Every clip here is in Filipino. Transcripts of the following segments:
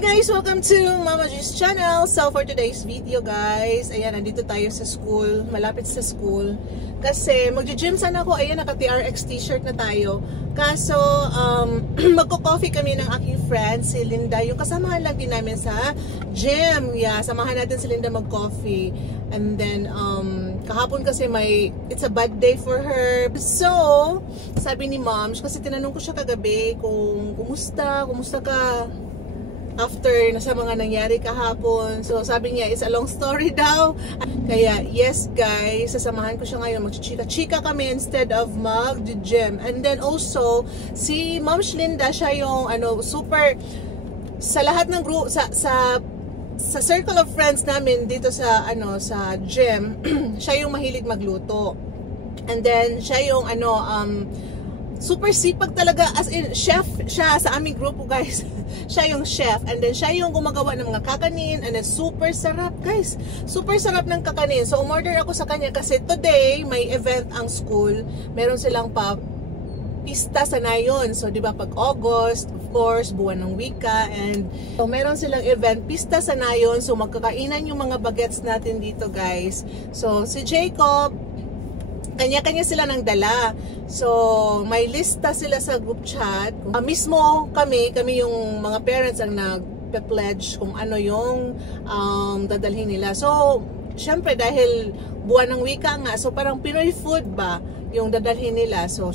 guys! Welcome to Mama G's channel. So for today's video guys, ayan, nandito tayo sa school, malapit sa school. Kasi magji-gym sana ako, ayan, naka-TRX t-shirt na tayo. Kaso, magko-coffee kami ng aking friend, si Linda. Yung kasamahan lang din namin sa gym. Yeah, samahan natin si Linda mag-coffee. And then, kahapon kasi it's a bad day for her. So, sabi ni Mom, kasi tinanong ko siya kagabi kung kumusta ka after sa mga nangyari kahapon. So sabi niya, it's a long story daw. Kaya yes guys, sasamahan ko siya ngayon. Magchichika-chika kami instead of mag-gym. And then also, si Ma'am Linda, siya yung super sa lahat ng group, sa circle of friends namin dito sa sa gym. Siya yung mahilig magluto. And then siya yung super sipag talaga, as in chef siya sa aming grupo guys. Siya yung chef, and then siya yung gumagawa ng mga kakanin, and then super sarap guys, super sarap ng kakanin. So umorder ako sa kanya kasi today may event ang school, meron silang pista sa nayon. So di ba pag August, of course, buwan ng wika, and so meron silang event, pista sa nayon. So magkakainan yung mga bagets natin dito guys. So si Jacob, kanya-kanya sila ng dala. So, may lista sila sa group chat. Mismo kami yung mga parents ang nag-pledge kung ano yung dadalhin nila. So, syempre dahil buwan ng wika nga, so parang Pinoy food ba yung dadalhin nila. So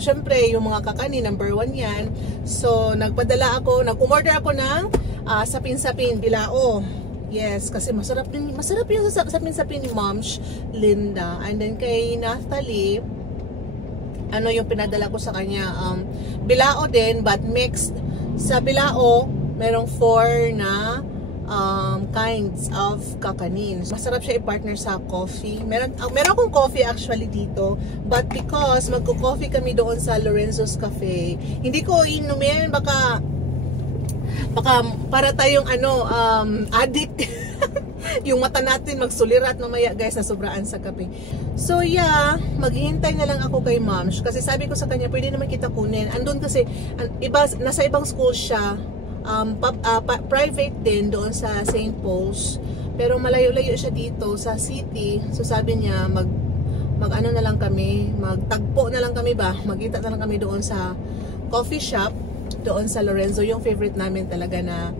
syempre yung mga kakanin, number 1 yan. So, nag-umorder ako ng sapin-sapin, bilao. Yes, kasi masarap yung sapin-sapin ni Ma'am Linda. And then kay Nathalie, yung pinadala ko sa kanya, bilao din, but mixed. Sa bilao, merong 4 na kinds of kakanin. Masarap siya i-partner sa coffee. Meron akong coffee actually dito, but because magko-coffee kami doon sa Lorenzo's Cafe, hindi ko inumin, baka para tayong addict. Yung mata natin magsulirat mamaya guys na sobraan sa kape. So yeah, maghihintay na lang ako kay Ma'am kasi sabi ko sa kanya pwede naman kita kunin. Andun kasi nasa ibang school siya, private din doon sa St. Paul's, pero malayo-layo siya dito sa city. So sabi niya mag-ano na lang kami, magtagpo na lang kami ba, magkita na lang kami doon sa coffee shop doon sa Lorenzo, yung favorite namin talaga na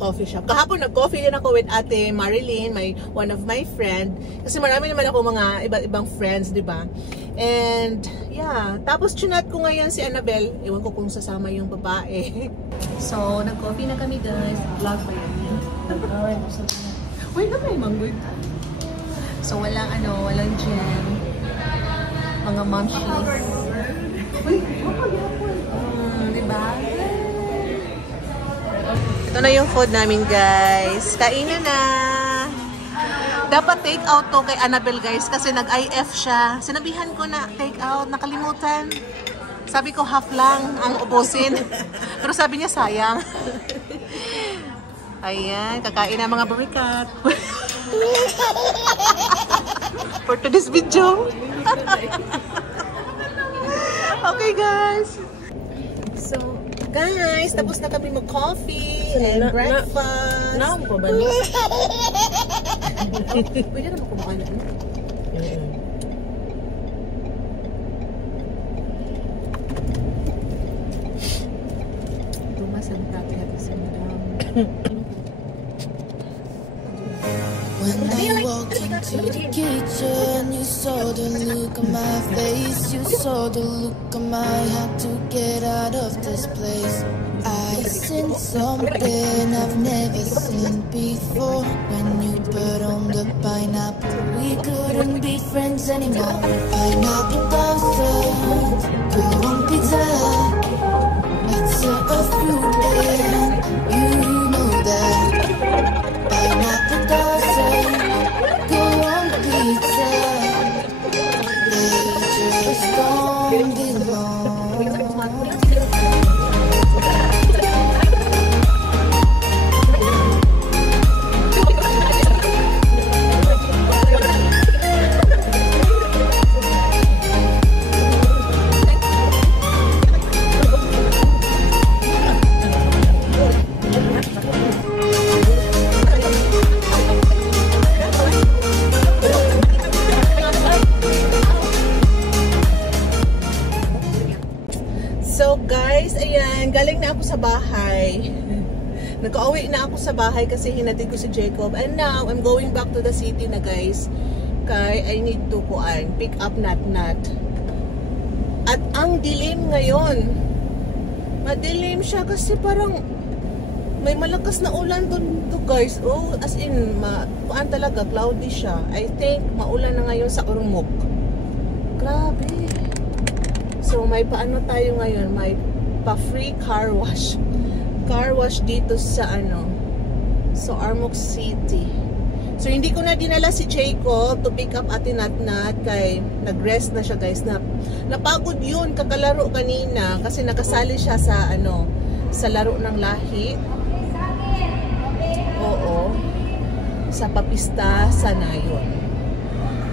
coffee shop. Kahapon nag-coffee din ako with Ate Marilyn, one of my friend. Kasi marami naman ako mga iba-ibang friends, di ba? And yeah, tapos chinat ko ngayon si Annabelle. Ewan ko kung sasama yung babae. So, nag-coffee na kami guys. Vlog ba yan? Wait na may mangoy. So, walang jam. Mga momshies. Wait, diba? Ito na yung food namin guys. Kainan na. Dapat take out to kay Annabelle guys kasi nag-IF siya. Sinabihan ko na take out, nakalimutan. Sabi ko half lang ang ubusin. Pero sabi niya sayang. Ayan, kakain na mga barikat. For today's video. Okay guys. So guys, tapos na kami mag-coffee and breakfast. Naam ko ba niya? Pwede naman kumakain na. Tumasan tayo sa madam. When I walked into the kitchen, you saw the look on my face. You saw the look on my heart to get out of this place. I seen something I've never seen before. When you put on the pineapple, we couldn't be friends anymore. Pineapple doesn't put on pizza. It's a fruit and you know that. Pineapple doesn't go on pizza. They just don't belong. sa bahay. Nagka-uwi na ako sa bahay kasi hinatid ko si Jacob. And now, I'm going back to the city na guys. Kaya I need to pick up Nat. At ang dilim ngayon. Madilim siya kasi parang may malakas na ulan doon to guys. Oh, as in, talaga, cloudy siya. I think maulan na ngayon sa Ormoc. Grabe. So, may paano tayo ngayon? May pa-free car wash. Car wash dito sa sa Ormoc City. So hindi ko na dinala si Jacob to pick up Ate Nat kay nag-rest na siya guys. Napagod yun kakalaro kanina kasi nakasali siya sa sa laro ng lahi. Oo. Sa papista sa Nayon.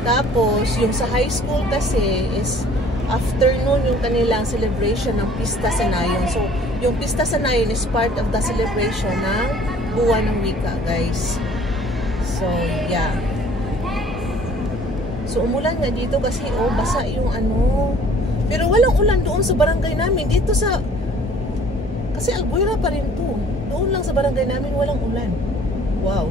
Tapos yung sa high school kasi is afternoon yung kanilang celebration ng Pista sa Nayon. So yung Pista sa Nayon is part of the celebration ng Buwan ng Wika, guys. So, yeah. So, umulan nga dito kasi, basa yung Pero walang ulan doon sa barangay namin. Dito sa, kasi Albuera pa rin to. Doon lang sa barangay namin, walang ulan. Wow.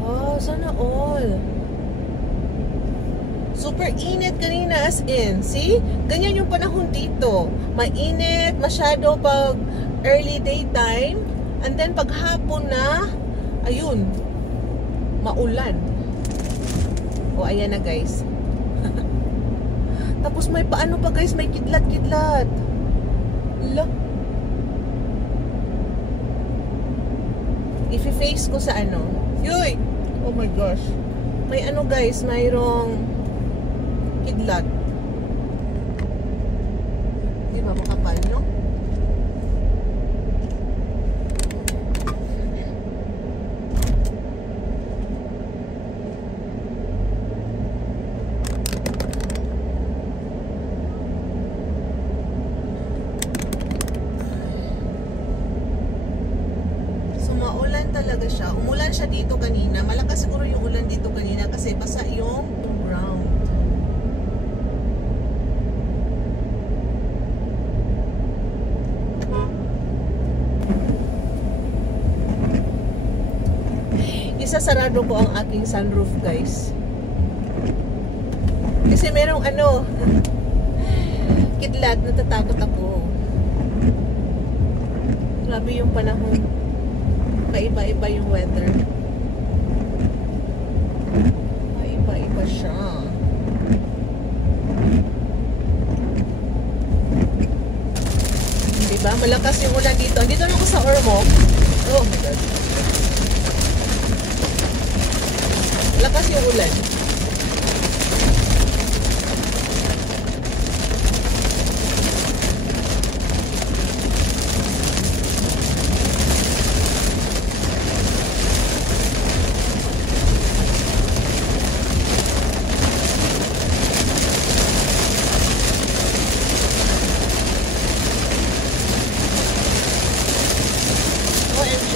Wow, sana all. Super init kanina as in. See? Ganyan yung panahon dito. Mainit, masyado pag early daytime. And then pag hapon na, ayun, maulan. O, ayan na guys. Tapos may paano pa guys, may kidlat-kidlat. Look. If-face ko sa Yoy! Oh my gosh. May guys, mayroong kidlat. Di ba makapal, no? So, maulan talaga siya. Umulan siya dito kanina. Malakas siguro yung ulan dito kanina kasi basa yung ground. Isasarado ko ang aking sunroof guys kasi merong kidlat, natatakot ako. Grabe yung panahon, paiba-iba yung weather, paiba-iba siya. Diba malakas yung ulan dito. Andito lang ako sa Ormoc. Oh my god, lakas yung ulan. OMG.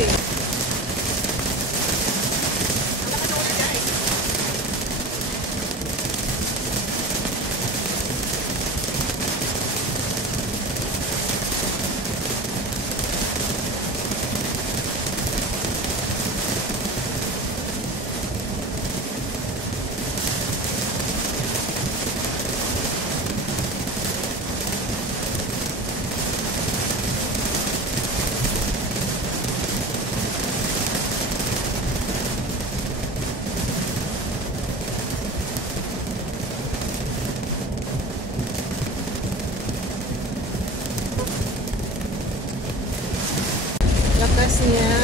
Lakas niya.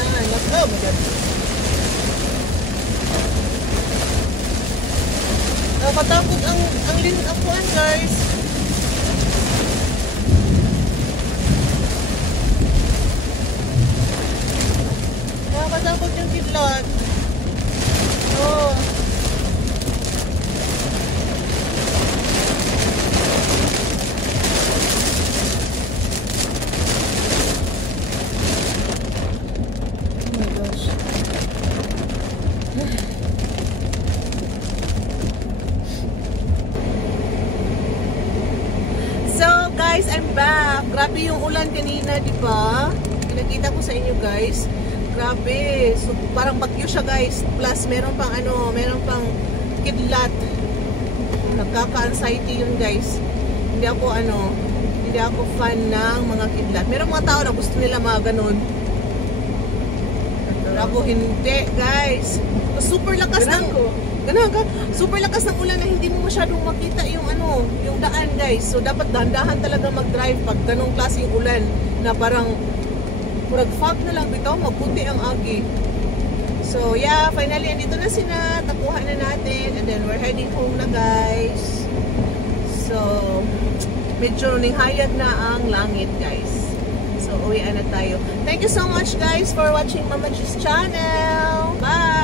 Oh my god. Nakatakot ang linapuan guys. Nakakatakot yung kidlat. Oh. Grabe yung ulan kanina, di ba? Pinakita ko sa inyo guys. Grabe. So, parang bagyo siya guys. Plus, meron pang kidlat. Nagkaka-anxiety yun guys. Hindi ako fan ng mga kidlat. Merong mga tao na gusto nila mga ganun. Pero ako hindi guys. Super lakas super lakas ng ulan na hindi mo masyadong makita yung daan guys. So dapat dahan-dahan talaga mag-drive pag ganong klaseng ulan na parang fog na lang bitaw, mabuti ang agi. So yeah, finally andito na sila, tapuhan na natin and then we're heading home na guys. So medyo ninghayag na ang langit guys. So uwian na tayo. Thank you so much guys for watching Mama G's channel. Bye!